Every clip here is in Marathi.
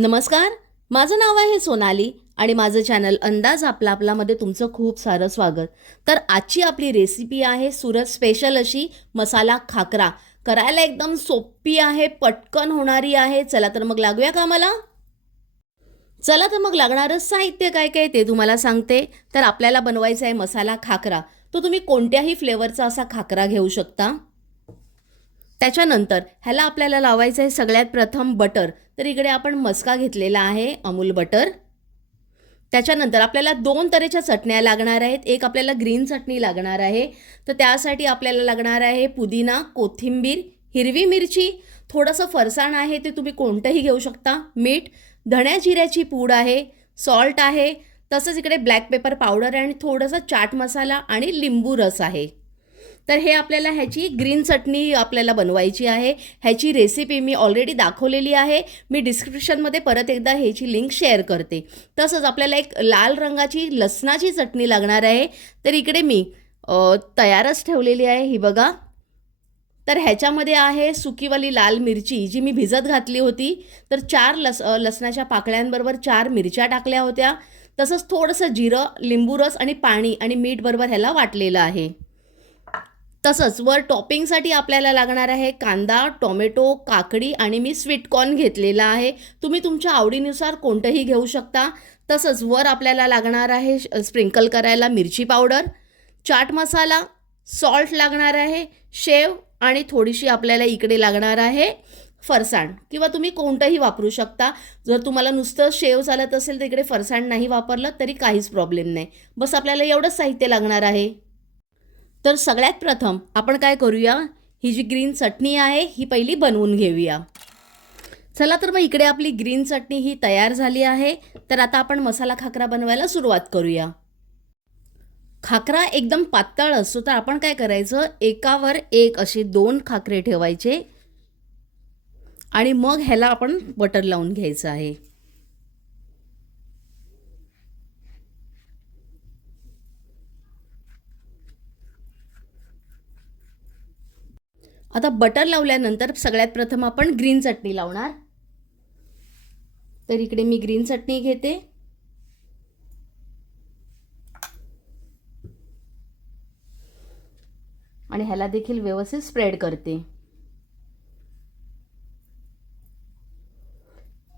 नमस्कार माझं नाव आहे सोनाली आणि माझं चॅनल अंदाज आपला आपलामध्ये तुमचं खूप सारं स्वागत. तर आजची आपली रेसिपी आहे सुरत स्पेशल अशी मसाला खाकरा. करायला एकदम सोपी आहे पटकन होणारी आहे. चला तर मग लागूया का मला चला तर मग लागणारं साहित्य काय काय ते तुम्हाला सांगते. तर आपल्याला बनवायचा आहे मसाला खाकरा. तो तुम्ही कोणत्याही फ्लेवरचा असा खाकरा घेऊ शकता. त्याच्यानंतर ह्याला आपल्याला लावायचं आहे सगळ्यात प्रथम बटर. तर इकडे आपण मस्का घेतलेला आहे अमूल बटर. त्याच्यानंतर आपल्याला दोन तऱ्हेच्या चटण्या लागणार आहेत. एक आपल्याला ग्रीन चटणी लागणार आहे. तर त्यासाठी आपल्याला लागणार आहे पुदिना कोथिंबीर हिरवी मिरची. थोडंसं फरसाण आहे ते तुम्ही कोणतंही घेऊ शकता. मीठ धण्या जिऱ्याची पूड आहे सॉल्ट आहे. तसंच इकडे ब्लॅक पेपर पावडर आहे आणि थोडंसं चाट मसाला आणि लिंबू रस आहे. तर हे आपल्याला ह्याची ग्रीन चटणी आपल्याला बनवायची आहे. ह्याची रेसिपी मी ऑलरेडी दाखवलेली आहे. मी डिस्क्रिप्शनमध्ये परत एकदा ह्याची लिंक शेअर करते. तसंच आपल्याला एक लाल रंगाची लसणाची चटणी लागणार आहे. तर इकडे मी तयारच ठेवलेली आहे. ही बघा. तर ह्याच्यामध्ये आहे सुकीवाली लाल मिरची जी मी भिजत घातली होती. तर चार लस लसणाच्या पाकळ्यांबरोबर चार मिरच्या टाकल्या होत्या. तसंच थोडंसं जिरं लिंबू रस आणि पाणी आणि मीठ बरोबर ह्याला वाटलेलं आहे. तसंच वर टॉपिंगसाठी आपल्याला लागणार आहे कांदा टोमॅटो काकडी आणि मी स्वीटकॉर्न घेतलेला आहे. तुम्ही तुमच्या आवडीनुसार कोणतंही घेऊ शकता. तसंच वर आपल्याला लागणार आहे स्प्रिंकल करायला मिरची पावडर चाट मसाला सॉल्ट लागणार आहे शेव आणि थोडीशी आपल्याला इकडे लागणार आहे फरसाण. किंवा तुम्ही कोणतंही वापरू शकता. जर तुम्हाला नुसतं शेव चालत असेल तर इकडे फरसाण नाही वापरलं तरी काहीच प्रॉब्लेम नाही. बस आपल्याला एवढंच साहित्य लागणार आहे. तर सगळ्यात प्रथम आपण काय करूया? ही जी ग्रीन चटणी आहे ही पहिली बनवून घेऊया. चला तर मग इकडे आपली ग्रीन चटणी ही तयार झाली आहे. तर आता आपण मसाला खाकरा बनवायला सुरुवात करूया. खाकरा एकदम पातळ असतो तर आपण काय करायचं? एकावर एक असे दोन खाकरे ठेवायचे. आणि मग ह्याला आपण बटर लावून घ्यायचं आहे. आता बटर लावल्यानंतर सगळ्यात प्रथम आपण ग्रीन चटणी लावणार. तर इकडे मी ग्रीन चटणी घेते. आणि ह्याला देखील व्यवस्थित स्प्रेड करते.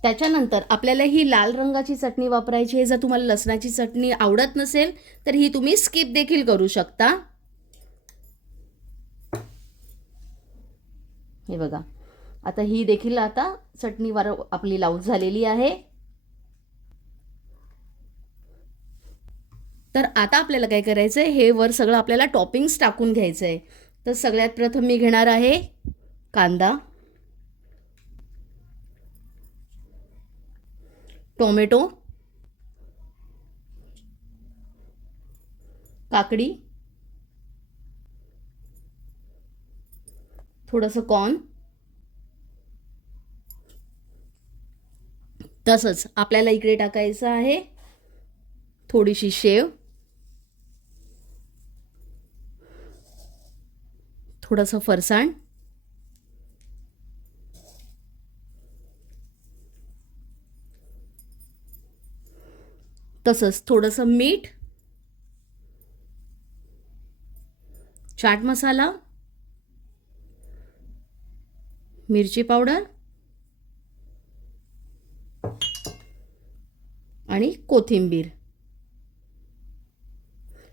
त्याच्यानंतर आपल्याला ही लाल रंगाची चटणी वापरायची आहे. जर तुम्हाला लसणाची चटणी आवडत नसेल तर ही तुम्ही स्किप देखील करू शकता. हे बघा. आता ही देखील आता चटणी वार आपली लावून झालेली आहे. तर आता आपल्याला काय करायचं आहे हे वर सगळं आपल्याला टॉपिंग्स टाकून घ्यायचं आहे तर सगळ्यात प्रथम मी घेणार आहे कांदा. टोमॅटो. काकडी. थोडंसं कॉर्न. तसंच आपल्याला इकडे टाकायचं आहे थोडीशी शेव. थोडंसं फरसाण. तसंच थोडंसं मीठ. चाट मसाला. मिरची पावडर आणि कोथिंबीर.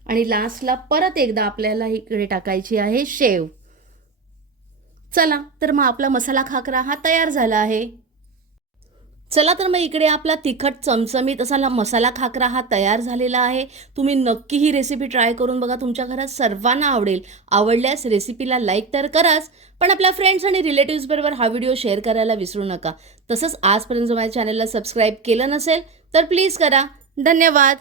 आणि लास्टला परत एकदा आपल्याला इकडे टाकायची आहे शेव. चला तर मग आपला मसाला खाकरा हा तयार झाला आहे. चला तर मग इकडे आपला तिखट चमचमीत असा मसाला खाकरा हा तयार झालेला आहे. तुम्ही नक्की ही रेसिपी ट्राय करून बघा. तुमच्या घरात सर्वांना आवडेल. आवडल्यास रेसिपीला लाईक तर कराच. पण आपल्या फ्रेंड्स आणि रिलेटिव्सबरोबर हा व्हिडिओ शेअर करायला विसरू नका. तसंच आजपर्यंत माझ्या चॅनलला सबस्क्राईब केलं नसेल तर प्लीज करा. धन्यवाद.